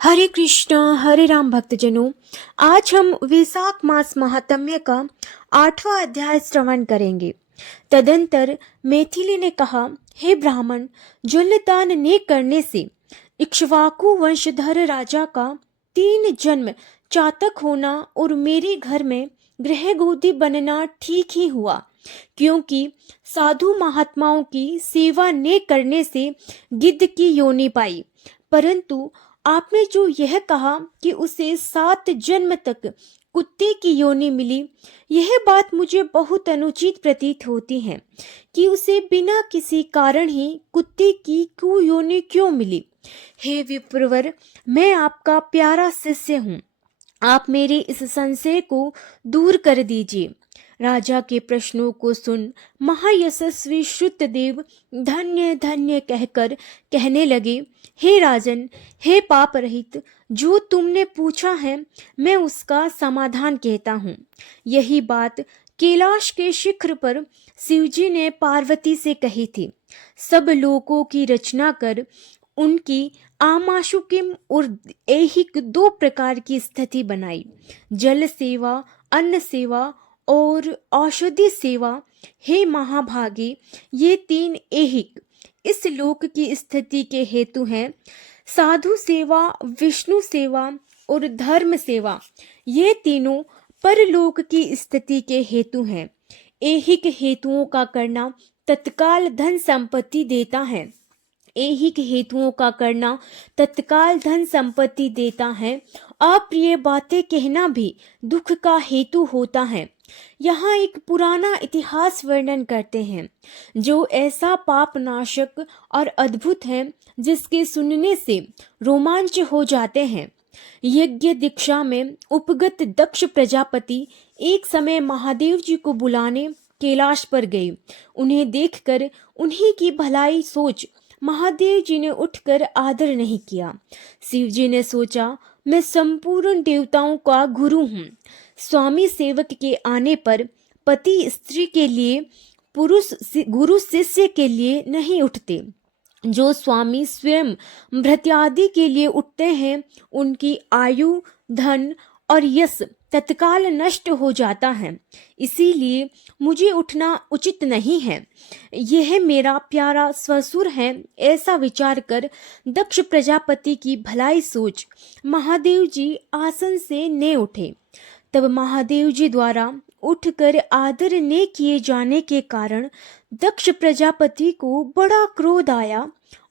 हरे राम भक्तजनों। आज हम वैशाख मास महात्म्य का 8वां अध्याय श्रवण करेंगे। तदंतर मैथिली ने कहा, हे ब्राह्मण, जलदान ने करने से इक्ष्वाकु वंशधर राजा का 3 जन्म चातक होना और मेरे घर में गृह गोदी बनना ठीक ही हुआ, क्योंकि साधु महात्माओं की सेवा ने करने से गिद्ध की योनि पाई। परंतु आपने जो यह कहा कि उसे 7 जन्म तक कुत्ते की योनि मिली, यह बात मुझे बहुत अनुचित प्रतीत होती है कि उसे बिना किसी कारण ही कुत्ते की कुयोनि क्यों मिली। हे विप्रवर, मैं आपका प्यारा शिष्य हूँ, आप मेरे इस संशय को दूर कर दीजिए। राजा के प्रश्नों को सुन महायशस्वी श्रुतदेव धन्य धन्य कहकर कहने लगे, हे राजन, हे पाप रहित, जो तुमने पूछा है मैं उसका समाधान कहता हूँ। यही बात कैलाश के शिखर पर शिवजी ने पार्वती से कही थी। सब लोकों की रचना कर उनकी आमाशुकिम और ऐहिक 2 प्रकार की स्थिति बनाई, जल सेवा, अन्न सेवा और औषधि सेवा। हे महाभागे, ये 3 ऐहिक इस लोक की स्थिति के हेतु हैं। साधु सेवा, विष्णु सेवा और धर्म सेवा, ये तीनों परलोक की स्थिति के हेतु हैं। ऐहिक हेतुओं का करना तत्काल धन संपत्ति देता है। ऐहिक हेतुओं का करना तत्काल धन संपत्ति देता है। अप्रिय बातें कहना भी दुख का हेतु होता है। यहाँ एक पुराना इतिहास वर्णन करते हैं, जो ऐसा पाप नाशक और अद्भुत है जिसके सुनने से रोमांच हो जाते हैं। यज्ञ दीक्षा में उपगत दक्ष प्रजापति एक समय महादेव जी को बुलाने कैलाश पर गए। उन्हें देखकर उन्हीं की भलाई सोच महादेव जी ने उठकर आदर नहीं किया। शिव जी ने सोचा, मैं संपूर्ण देवताओं का गुरु हूँ। स्वामी सेवक के आने पर पति स्त्री के लिए, पुरुष गुरु शिष्य के लिए नहीं उठते। जो स्वामी स्वयं भृत्यादि के लिए उठते हैं, उनकी आयु, धन और यश तत्काल नष्ट हो जाता है। इसीलिए मुझे उठना उचित नहीं है। यह मेरा प्यारा ससुर है, ऐसा विचार कर दक्ष प्रजापति की भलाई सोच महादेव जी आसन से ने उठे। तब महादेव जी द्वारा उठकर आदर ने किए जाने के कारण दक्ष प्रजापति को बड़ा क्रोध आया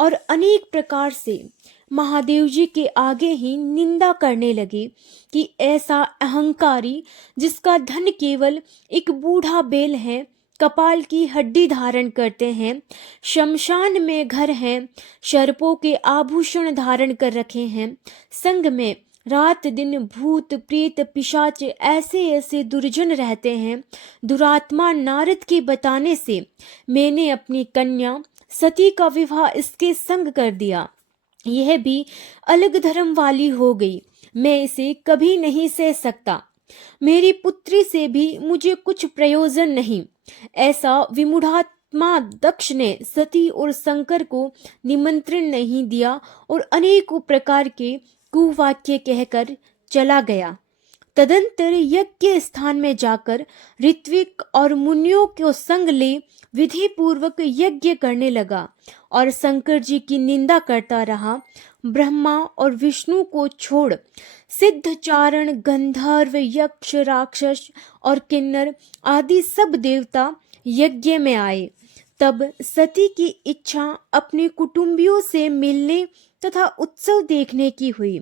और अनेक प्रकार से महादेव जी के आगे ही निंदा करने लगे कि ऐसा अहंकारी, जिसका धन केवल एक बूढ़ा बैल है, कपाल की हड्डी धारण करते हैं, शमशान में घर हैं, सर्पों के आभूषण धारण कर रखे हैं, संग में रात दिन भूत प्रेत पिशाच ऐसे ऐसे दुर्जन रहते हैं। दुरात्मा नारद के बताने से मैंने अपनी कन्या सती का विवाह इसके संग कर दिया। यह भी अलग धर्म वाली हो गई। मैं इसे कभी नहीं सह सकता। मेरी पुत्री से भी मुझे कुछ प्रयोजन नहीं। ऐसा विमूढ़ात्मा दक्ष ने सती और शंकर को निमंत्रण नहीं दिया और अनेकों प्रकार के कुवाक्य कहकर चला गया। तदंतर यज्ञ स्थान में जाकर ऋत्विक और मुनियों को संग ले विधि पूर्वक यज्ञ करने लगा और शंकर जी की निंदा करता रहा। ब्रह्मा और विष्णु को छोड़ सिद्ध, चारण, गंधर्व, यक्ष, राक्षस और किन्नर आदि सब देवता यज्ञ में आए। तब सती की इच्छा अपने कुटुंबियों से मिलने तथा उत्सव देखने की हुई।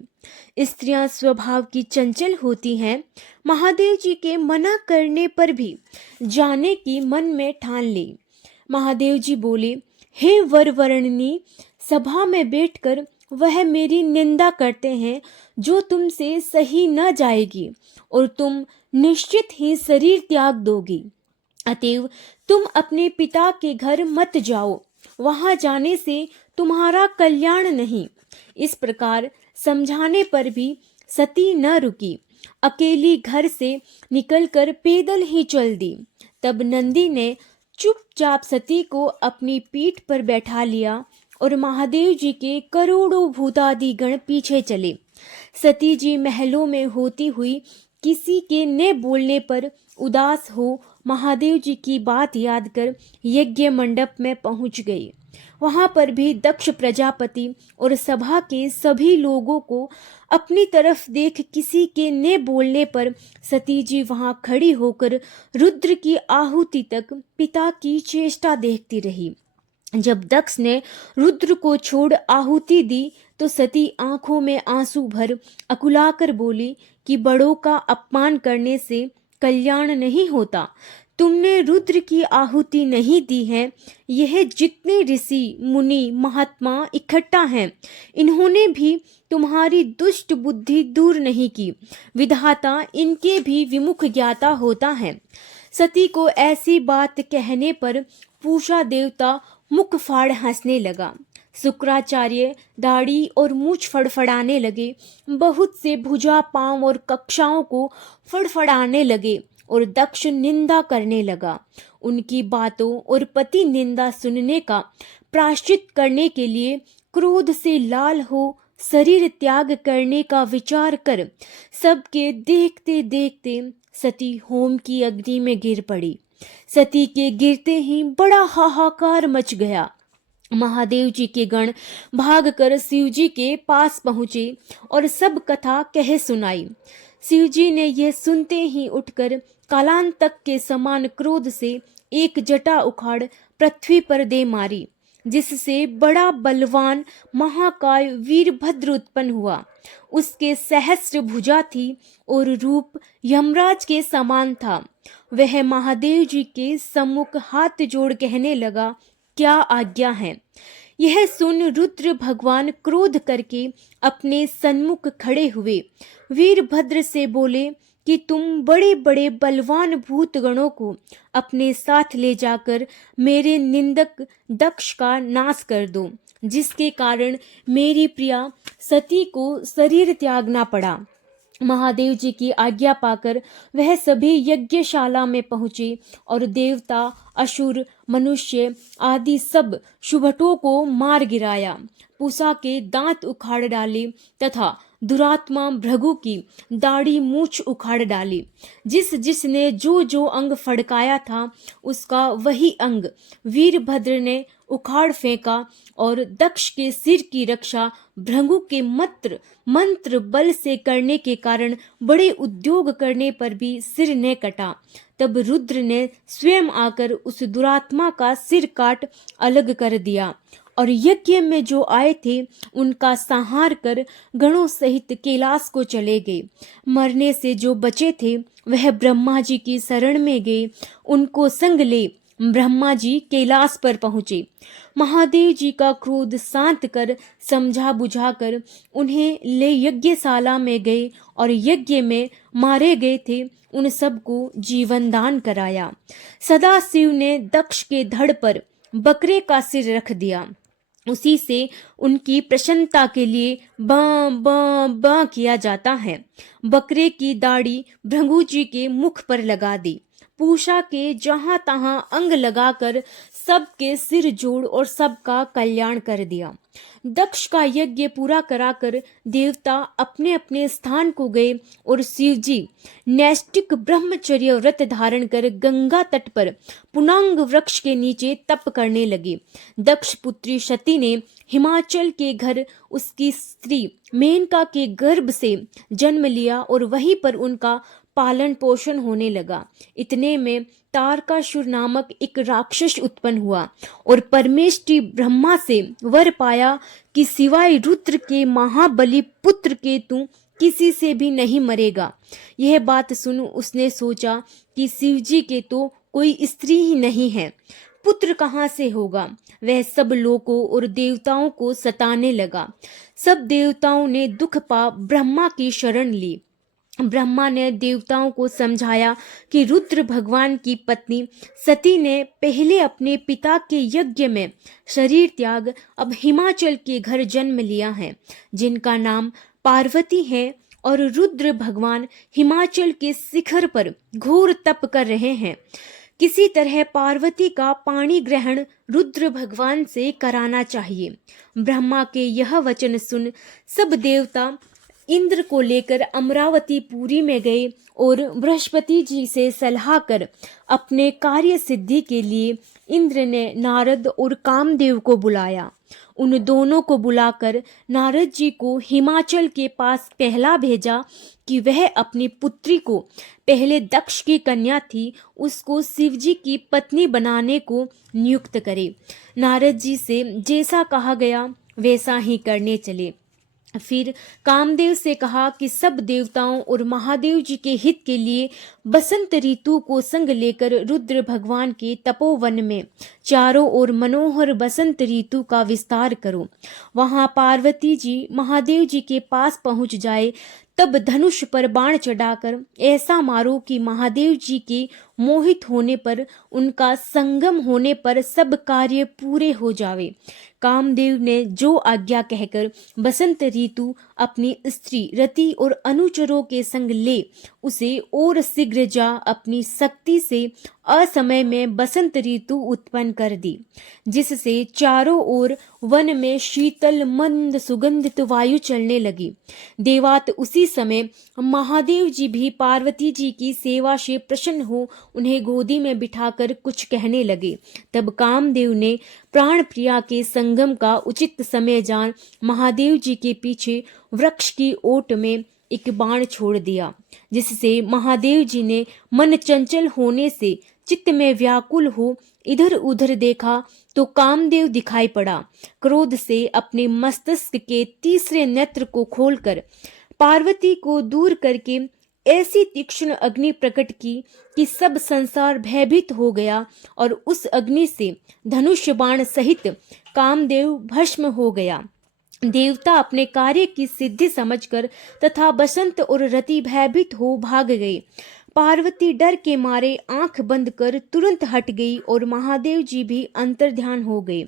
स्त्रियां स्वभाव की चंचल होती हैं। महादेव जी के मना करने पर भी जाने की मन में ठान ली। महादेव जी बोले, हे वरवर्णिनी, सभा में बैठकर वह मेरी निंदा करते हैं जो तुमसे सही न जाएगी और तुम निश्चित ही शरीर त्याग दोगी। अतएव तुम अपने पिता के घर मत जाओ, वहां जाने से तुम्हारा कल्याण नहीं। इस प्रकार समझाने पर भी सती न रुकी, अकेली घर से निकलकर पैदल ही चल दी। तब नंदी ने चुपचाप सती को अपनी पीठ पर बैठा लिया और महादेव जी के करोड़ों भूतादि गण पीछे चले। सती जी महलों में होती हुई किसी के न बोलने पर उदास हो महादेव जी की बात याद कर यज्ञ मंडप में पहुंच गई। वहां पर भी दक्ष प्रजापति और सभा के सभी लोगों को अपनी तरफ देख किसी के न बोलने पर सती जी वहां खड़ी होकर रुद्र की आहुति तक पिता की चेष्टा देखती रही। जब दक्ष ने रुद्र को छोड़ आहुति दी तो सती आंखों में आंसू भर अकुलाकर बोली कि बड़ों का अपमान करने से कल्याण नहीं होता। तुमने रुद्र की आहुति नहीं दी है। यह जितने ऋषि मुनि महात्मा इकट्ठा हैं, इन्होंने भी तुम्हारी दुष्ट बुद्धि दूर नहीं की। विधाता इनके भी विमुख ज्ञाता होता है। सती को ऐसी बात कहने पर पूषा देवता मुख फाड़ हंसने लगा। शुक्राचार्य दाढ़ी और मूछ फड़फड़ाने लगे। बहुत से भुजा पांव और कक्षाओं को फड़फड़ाने लगे और दक्ष निंदा करने लगा। उनकी बातों और पति निंदा सुनने का प्रायश्चित करने के लिए क्रोध से लाल हो शरीर त्याग करने का विचार कर सबके देखते देखते सती होम की अग्नि में गिर पड़ी। सती के गिरते ही बड़ा हाहाकार मच गया। महादेव जी के गण भागकर शिव जी के पास पहुंचे और सब कथा कह सुनाई। शिव जी ने यह सुनते ही उठकर कालांतक के समान क्रोध से एक जटा उखाड़ पृथ्वी पर दे मारी, जिससे बड़ा बलवान महाकाय वीरभद्र उत्पन्न हुआ। उसके सहस्त्र भुजा थी और रूप यमराज के समान था। वह महादेव जी के सम्मुख हाथ जोड़ कहने लगा, क्या आज्ञा है। यह सुन रुद्र भगवान क्रोध करके अपने सन्मुख खड़े हुए। वीरभद्र से बोले कि तुम बड़े बड़े बलवान भूतगणों को अपने साथ ले जाकर मेरे निंदक दक्ष का नाश कर दो, जिसके कारण मेरी प्रिया सती को शरीर त्यागना पड़ा। महादेव जी की आज्ञा पाकर वह सभी यज्ञशाला में पहुंचे और देवता असुर मनुष्य आदि सब शुभटों को मार गिराया। पूषा के दांत उखाड़ डाले तथा दुरात्मा भृगु की दाढ़ी मूछ उखाड़ डाली। जिस जिसने जो जो अंग फड़काया था उसका वही अंग वीरभद्र ने उखाड़ फेंका और दक्ष के सिर की रक्षा भृगु के मंत्र बल से करने के कारण बड़े उद्योग करने पर भी सिर ने कटा। तब रुद्र ने स्वयं आकर उस दुरात्मा का सिर काट अलग कर दिया और यज्ञ में जो आए थे उनका संहार कर गणों सहित कैलाश को चले गए। मरने से जो बचे थे वह ब्रह्मा जी की शरण में गए। उनको संग ले ब्रह्मा जी कैलाश पर पहुंचे। महादेव जी का क्रोध शांत कर समझा बुझाकर उन्हें ले यज्ञशाला में गए और यज्ञ में मारे गए थे उन सबको जीवन दान कराया। सदाशिव ने दक्ष के धड़ पर बकरे का सिर रख दिया। उसी से उनकी प्रसन्नता के लिए बां बां बां किया जाता है। बकरे की दाढ़ी भृगु जी के मुख पर लगा दी। पूषा के जहां तहां अंग लगाकर सबके सिर जोड़ और सबका कल्याण कर दिया। दक्ष का यज्ञ पूरा कराकर देवता अपने अपने स्थान को गए और शिव जी नैष्टिक ब्रह्मचर्य व्रत धारण कर गंगा तट पर पुनांग वृक्ष के नीचे तप करने लगे। दक्ष पुत्री सती ने हिमाचल के घर उसकी स्त्री मेनका के गर्भ से जन्म लिया और वहीं पर उनका पालन पोषण होने लगा। इतने में तारकासुर नामक एक राक्षस उत्पन्न हुआ और परमेष्टि ब्रह्मा से वर पाया कि सिवाय रुद्र के महाबली पुत्र के तू किसी से भी नहीं मरेगा। यह बात सुन उसने सोचा कि शिव जी के तो कोई स्त्री ही नहीं है, पुत्र कहाँ से होगा। वह सब लोगों और देवताओं को सताने लगा। सब देवताओं ने दुख पा ब्रह्मा की शरण ली। ब्रह्मा ने देवताओं को समझाया कि रुद्र भगवान की पत्नी सती ने पहले अपने पिता के यज्ञ में शरीर त्याग अब हिमाचल के घर जन्म लिया है, जिनका नाम पार्वती है, और रुद्र भगवान हिमाचल के शिखर पर घोर तप कर रहे हैं। किसी तरह पार्वती का पाणी ग्रहण रुद्र भगवान से कराना चाहिए। ब्रह्मा के यह वचन सुन सब देवता इंद्र को लेकर अमरावती पुरी में गए और बृहस्पति जी से सलाह कर अपने कार्य सिद्धि के लिए इंद्र ने नारद और कामदेव को बुलाया। उन दोनों को बुलाकर नारद जी को हिमाचल के पास पहला भेजा कि वह अपनी पुत्री को, पहले दक्ष की कन्या थी, उसको शिवजी की पत्नी बनाने को नियुक्त करे। नारद जी से जैसा कहा गया वैसा ही करने चले। फिर कामदेव से कहा कि सब देवताओं और महादेव जी के हित के लिए बसंत ऋतु को संग लेकर रुद्र भगवान के तपोवन में चारों ओर मनोहर बसंत ऋतु का विस्तार करो। वहां पार्वती जी महादेव जी के पास पहुंच जाए, तब धनुष पर बाण चढ़ाकर ऐसा मारो कि महादेव जी के मोहित होने पर, उनका संगम होने पर सब कार्य पूरे हो जावे। कामदेव ने जो आज्ञा कहकर बसंत ऋतु अपनी स्त्री रति और अनुचरों के संग ले उसे और शीघ्र जा अपनी शक्ति से असमय में बसंत ऋतु उत्पन्न कर दी, जिससे चारों ओर वन में शीतल मंद सुगंधित वायु चलने लगी। देवात उसी समय महादेव जी भी पार्वती जी की सेवा से प्रसन्न हो उन्हें गोदी में बिठाकर कुछ कहने लगे। तब कामदेव ने प्राण प्रिया के संगम का उचित समय जान महादेव जी के पीछे वृक्ष की ओट में एक बाण छोड़ दिया, जिससे महादेव जी ने मन चंचल होने से चित्त में व्याकुल हो इधर उधर देखा तो कामदेव दिखाई पड़ा। क्रोध से अपने मस्तिष्क के तीसरे नेत्र को खोलकर पार्वती को दूर करके ऐसी तीक्ष्ण अग्नि प्रकट की कि सब संसार भयभीत हो गया और उस अग्नि से धनुष बाण सहित कामदेव भस्म हो गया। देवता अपने कार्य की सिद्धि समझकर तथा बसंत और रति भयभीत हो भाग गए। पार्वती डर के मारे आंख बंद कर तुरंत हट गई और महादेव जी भी अंतर्ध्यान हो गए।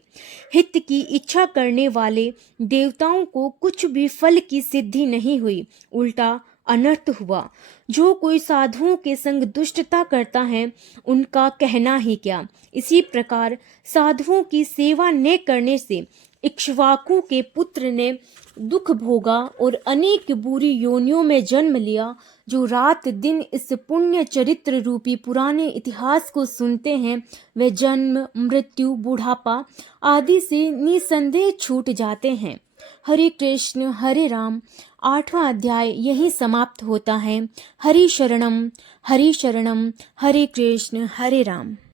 हित की इच्छा करने वाले देवताओं को कुछ भी फल की सिद्धि नहीं हुई, उल्टा अनर्थ हुआ। जो कोई साधुओं के संग दुष्टता करता है उनका कहना ही क्या। इसी प्रकार साधुओं की सेवा न करने से इक्ष्वाकु के पुत्र ने दुख भोगा और अनेक बुरी योनियों में जन्म लिया। जो रात दिन इस पुण्य चरित्र रूपी पुराने इतिहास को सुनते हैं वे जन्म मृत्यु बुढ़ापा आदि से निसंदेह छूट जाते हैं। हरे कृष्ण हरे राम 8वां अध्याय यहीं समाप्त होता है। हरि शरणम हरे कृष्ण हरे राम।